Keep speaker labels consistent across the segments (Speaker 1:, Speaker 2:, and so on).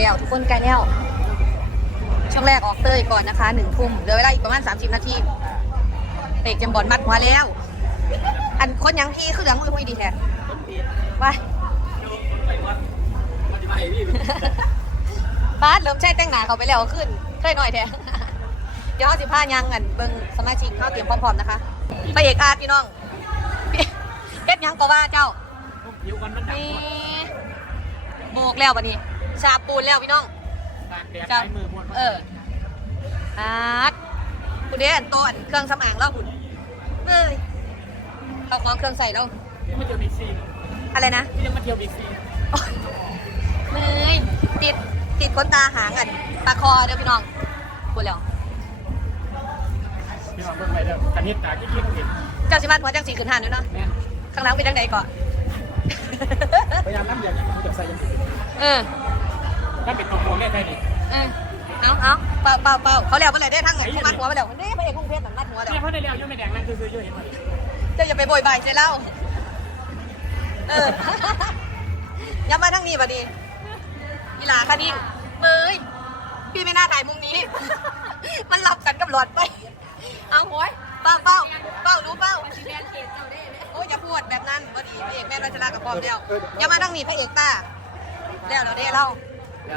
Speaker 1: แล้วทุกคนใกล้แล้ว ช่วงแรกออกเตยก่อนนะคะหนึ่งทุ่มเหลือเวลาอีกประมาณ 30 นาทีเตะเจมบอลมัดหัวแล้ว อันคนยังพี่คือเหลืองมือคุยดีแท้ไปบ้านเริ่มใช้แต่งหนาเขาไปแล้วขึ้นเคยหน่อยแท้เดี๋ยวเอาสิผ้ายังกันเบิ่งสมาชิกเข้าเตรียมพร้อมๆนะคะพระเอกอาร์ตพี่น้องเฮ็ดหยังก็ว่าเจ้า
Speaker 2: ผิวมันมันดำ
Speaker 1: นี่โบกแล้วบัดนี้ ชาปูนแล้วพี่น้อง
Speaker 2: ตากแดดใช้มือมวน
Speaker 1: เอออาร์ตคุณเดอันโตอันเครื่องสำอางแล้วคุณเอ้ยเอาของเครื่องใส่แล้ว
Speaker 2: ที่มาเที่ยวบิ๊กซี
Speaker 1: อะไรนะ
Speaker 2: ที่จะมาเที่ยวบิ๊กซี
Speaker 1: เมยติดติดขนตาหางอันปลาคอเด้อพี่น้องพูดแล้ว
Speaker 2: พี่น้องเบิ่งไปเด้อกันนิดตาคิดคิดเห็น
Speaker 1: เจ้าสิมาหัวจังสีขึ้นหานด้วยเนาะ
Speaker 2: แม่น
Speaker 1: ข้างหลังเป็นจังใดก่อน
Speaker 2: พยายามน้ำอย่างนี้มันจะใส่ยัง
Speaker 1: เออ
Speaker 2: ถ้าเป็นของโมเล่ได้ดิ
Speaker 1: เออเอาเอาเป่าเป่าเป่าเขาแล้วเมื่อไหร่ได้ทั้งเงินผู้มัดหัวไปแล้วนี่พระเอกกรุงเทพมันมัดหัวแล้ว
Speaker 2: เนี่ยเขาได้แล้วยุ่งไม่แดงนั่นคือคือยุ่งเห็นไหม
Speaker 1: เจ้าอย่าไปโบยบายเจ้าเล่าเออย้ำมาทั้งนี้บัดนี้กีฬาคดินเอ้ยพี่ไม่น่าถ่ายมุมนี้ มันหลับกันกับหลอดไป เอาโว้ยเป้าเป้าเป้ารู้เป้าโอ้ยอย่าพูดแบบนั้นพอดีพระเอกแม่รัชรากับพร้อมเดียวอย่ามาทั้งนี้พระเอกต้าแล้วเราได้เล่า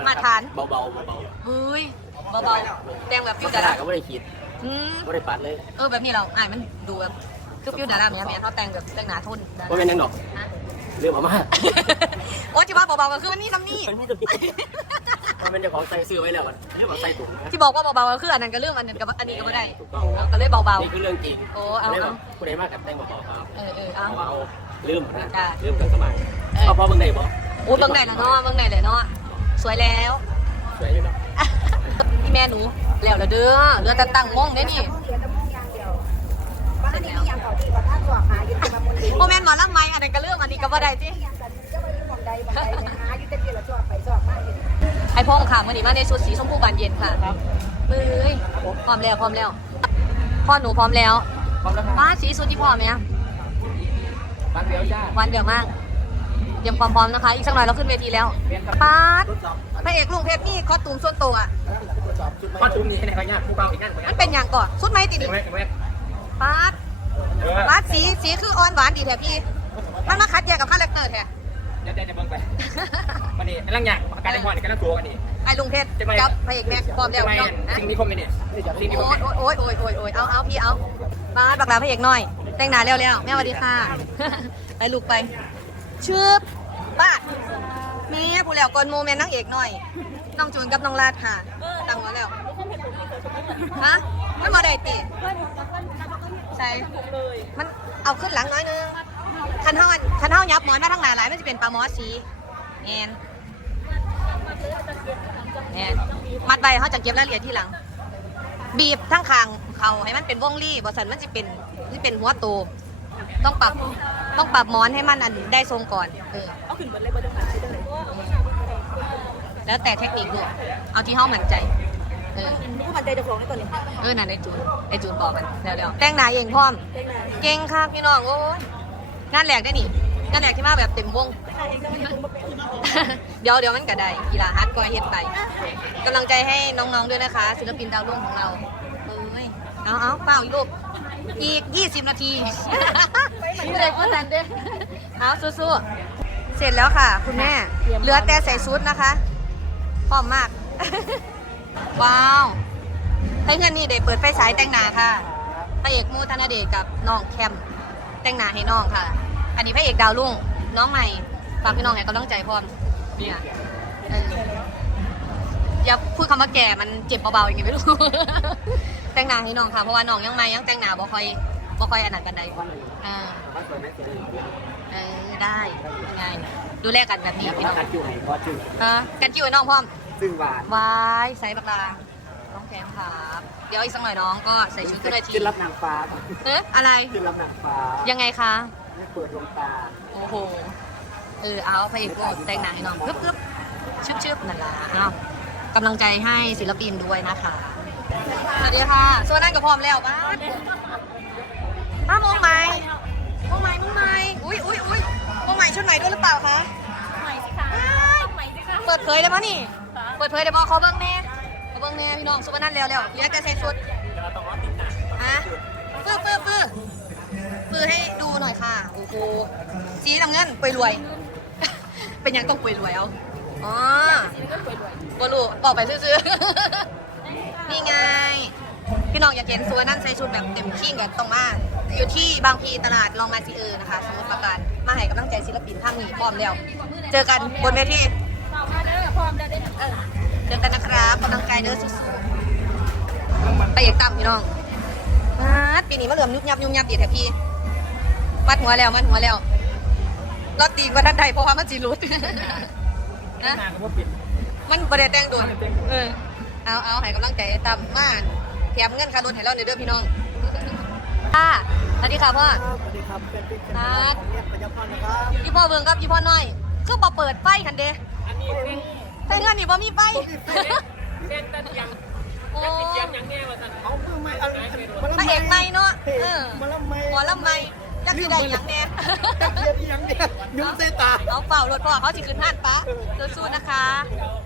Speaker 1: มาทาน
Speaker 3: เบาๆเบา
Speaker 1: เฮ้ยเบาๆแดงแบบ
Speaker 3: ๆ
Speaker 1: ฟิว
Speaker 3: ก
Speaker 1: ดา
Speaker 3: ระดา
Speaker 1: รา
Speaker 3: ษก็ไม่ได้ขีด
Speaker 1: อืม
Speaker 3: ไม่ได้ปัดเลย
Speaker 1: เออแบบนี้เราอ่านมันดูแบบคือฟิวดาราเนี่ยเมียเขาแต่งแบบแต่งหนาทนดา
Speaker 3: ว่า
Speaker 1: รา
Speaker 3: เป็นยังดอก
Speaker 1: ฮะ
Speaker 3: เรื่องมามา
Speaker 1: โอ้จิว่าเบาๆก็คือมันนี่ซ้ำนี่
Speaker 3: มันไม่จะมีมันเป็นเจ้าของใส่ซื้อไว้แล้วมันเรื่องของใส่ถุงนะ
Speaker 1: ที่บอกว่าเบาๆก็คืออันนั้นก็เรื่องอันนั้นกับอันนี้ก็ไม่ได้
Speaker 3: ถูกต้อง
Speaker 1: เอาก็เลยเบา
Speaker 3: นี่คือเรื่องจริง
Speaker 1: โอ้เอา
Speaker 3: เลย
Speaker 1: เอา
Speaker 3: ว่าผู้ใดมากกับแต่งเบาๆครับ
Speaker 1: ๆ เออเออเอา
Speaker 3: เอาเอาลืมนะ
Speaker 1: จ้ะ
Speaker 3: ลืมกันสมัย
Speaker 1: เออ
Speaker 3: เอาพอเบิ่งได้บ่
Speaker 1: โอ้เบิ่งไหนละเนาะเบิ่งไหนเลยเนาะ สวยแล้ว
Speaker 3: สวยอยู่เนาะ
Speaker 1: พี่แม่หนูแล้วละเด้อเรือแต่ตั้งมงเด้นี่โมเมนต์หมอลำไม้อันนั้นก็เรื่องอันนี้ก็บ่ได้ที่ไอพ่องค่ะวันนี้มาในชุดสีชมพูบานเย็นค่ะ
Speaker 2: ครับ
Speaker 1: เอ้ยพร้อมแล้วพร้อมแล้วพ่อหนูพร้อมแล้ว
Speaker 2: พร้อมแล้วครับ
Speaker 1: ป้าสีสุดที่พร้อมไหมอะ
Speaker 2: บ้านเดียวจ้า
Speaker 1: วันเดียวมาก เตรียมความพร้อมนะคะ อีกสักหน่อยเราขึ้นเวทีแล้วป้าดพระเอกลุงเพชรนี่คอสตูมส่วนตัวอะ
Speaker 2: ข้อจุ่มนี้ในพญาผู้เบาอีกนั่นเหมือนกั
Speaker 1: มันนเป็นอย่างก่อนสุดไหมติด
Speaker 2: เห็
Speaker 1: ดิ
Speaker 2: นไหมเห็นไหม
Speaker 1: ป้าด
Speaker 2: เออ
Speaker 1: ป้าดสีสีคืออ่อนหวานดีแท้พี่มันมาคัดแยกกับคาแรคเตอร์แท้
Speaker 2: เดี๋ยวเดี๋ยวจะเบิ่งไปวันนี้ร่างอย่างอาการในหัวนี่กำลังตัวกันนี่
Speaker 1: ไอ้ลุงเพชร
Speaker 2: จะไป
Speaker 1: กับพระเอกแม็กซ์พร้อมแล้ว
Speaker 2: จะไป
Speaker 1: เนาะนะ
Speaker 2: สิ่งที่คมนี่สิ่งที่ค
Speaker 1: โอ้
Speaker 2: ม
Speaker 1: ยโอ้ยโอ้ยโอ้ยโอ้ยเอาเอาพี่เอาป้าดบักลาพระเอกหน่อย แต่งหน้าเร็วๆแม่สวัสดีค่ะ ไปลูกไป ชืบป้าแม่ผู้แล้วก่อนโมเมนต์นางเอกหน่อย น้องจูนกับน้องลาดค่ะตั้งหัวแล้ว ฮะไม่มาได้ติใช่มันเอาขึ้นหลังน้อยนึงคันเท้าคันเท้ายับหมอนมาทางหน้าหลายมันจะเป็นปลาหมอสีแอนแอนมัดใบเขาจะเก็บรายละเอียดที่หลัง บีบทั้งคางเขาให้มันเป็นวงรี่บสันมันจะเป็นที่เป็นหัวโต ต้องปรับต้องปรับหมอนให้มันอันได้ทรงก่อนเออเอาขึ้นบนเลยบนแล้วแต่เทคนิคดูเอาที่เขามั่นใจ เออ
Speaker 4: ผู้มันใจจะฟ้องในตอนนี้
Speaker 1: เออนั่นไอ้จูนไอ้จูนบอกมันเร็วๆแต่งหน้าเองพร้อม
Speaker 4: เด็กนาย
Speaker 1: เก่งค่ะพี่น้องโอ้ยงานแหลกได้นี่งานแหลกที่มาแบบเต็มวง เดี๋ยวเดี๋ยวมันก็ได้กีฬาฮัดก็เฮ็ดไปกำลังใจให้น้องๆด้วยนะคะ ศิลปินดาวรุ่งของเราเอ้ยเอาเอาเปล่าอีกลูก อีก 20 นาทีไม่ได้พูดทันเด้อเอาสู้ๆเสร็จแล้วค่ะ คุณแม่ เหลือแต่ใส่ชุดนะคะพร้อมมาก ว้าวให้เงินนี่เด็เปิดไฟฉายแต่งหน้าค่ะพระเอกมูธนเดชกับน้องแคมแต่งหน้าให้น้องค่ะ อันนี้พระเอกดาวรุ่งน้องใหม่ฝากพี่น้องให้กำลังใจพร้อมเนี่ยเอออย่าพูดคำว่าแก่มันเจ็บเบาๆอย่างงี้ไม่รู้ แต่งหน้าให้น้องค่ะ เพราะว่าน้องยังใหม่ยังแต่งหน้าบ่ค่อยบ่ค่อยอันนั้นกันใดอ่า
Speaker 3: ว่าสวยไหมสวย
Speaker 1: เออได้ยังไงดูแลกันแบบนี้พี่น้อง
Speaker 3: การจิ้วให้พอจิ้ว
Speaker 1: ฮะกันจิ้วให้น้องพร้อม
Speaker 3: ซึ่งหวาน
Speaker 1: วายใส่บักลาน้องแคมครับเดี๋ยวอีกสักหน่อยน้องก็ใส่ชุดขึ้นเวที
Speaker 3: ขึ้นรับนางฟ้า
Speaker 1: เอ๊ะอะไร
Speaker 3: ขึ้นรับนางฟ้า
Speaker 1: ยังไงคะ
Speaker 3: ไม่เปิดดวงตา
Speaker 1: โอ้โห เออเอาพระเอกโกแต่งหนังให้น้องกึบกึบชึบชึบนั่นล่ะเนาะ กำลังใจให้ศิลปินด้วยนะคะ สวัสดีค่ะส่วนนั้นก็พร้อมแล้วบ้านป้ามงไหมมงไหมมงไหมอุ้ยอุ้ยอุ้ยมงไหมชุดไหนด้วยหรือเปล่าคะ
Speaker 4: ใหม่สิคะใหม่สิคะ
Speaker 1: เปิดเผยได้ปะนี่
Speaker 4: คะ
Speaker 1: เปิดเผยได้บอกเขาเบิ้งแน่เขาเบิ้งแน่พี่น้องสุวรรณันแล้วแล้วเรียกจะใส่ชุดฮะปื้อปื้อปื้อปื้อให้ดูหน่อยค่ะโอ้โหสีน้ำเงินปวยรวย เป็นหยังต้องปวยรวยเอา อ๋อบอลูบอกไปซื่อๆ นี่ไง พี่น้องอยากเห็นสวรรณันใส่ชุดแบบเต็มที่กันต้องมาอยู่ที่บางพีตลาดลองมาซีเออนะคะสมุทรปราการมาให้กำลังใจศิลปินท่านนี้พร้อมแล้ว เจอกันบนเวทีเออเจอกันนะครับกำลังใจเด้อสุดๆไปอีกต่ำพี่น้องมาปีนี้มาเหลื่อมยุบยับยุบยับดีแท้พี่มัดหัวแล้วมัดหัวแล้วรอดตีกว่าท่านใดเพราะว่ามันจีรุด นะ
Speaker 2: งานก็ปิด
Speaker 1: มันประเด็นแต่งด่วนเออเอาเอาให้กำลังใจต่ำมาแถมเงินค่ารถให้เราเด้อพี่น้องค่ะสวัสดีค่ะพ่อ
Speaker 3: สวัสดีครับเป็นพี่
Speaker 1: นัด
Speaker 3: เรียกประจำพันนะครับ
Speaker 1: ยี่พ่อเบิ่งกับยี่พ่อน้อยคือบ่เปิดไฟกันเด้
Speaker 2: อันนี้เส้น
Speaker 1: ใช่เงินนี่บ่มีไฟ
Speaker 2: เส้นตันยัง
Speaker 1: โอ้
Speaker 2: ติดยังยังแน่มาสั่น
Speaker 3: เอาเพื่อไม่เอา
Speaker 1: พระเอกใหม่เนาะเออ
Speaker 3: มาละไม่
Speaker 1: หัวลำไม่จักสิได้หยังแน่
Speaker 3: จัก เทียบยังเนี่ยยุ่งเสตา
Speaker 1: เอาเป่ารถพ่อเขาสิขึ้นห้านปะสู้ๆนะคะ
Speaker 2: เ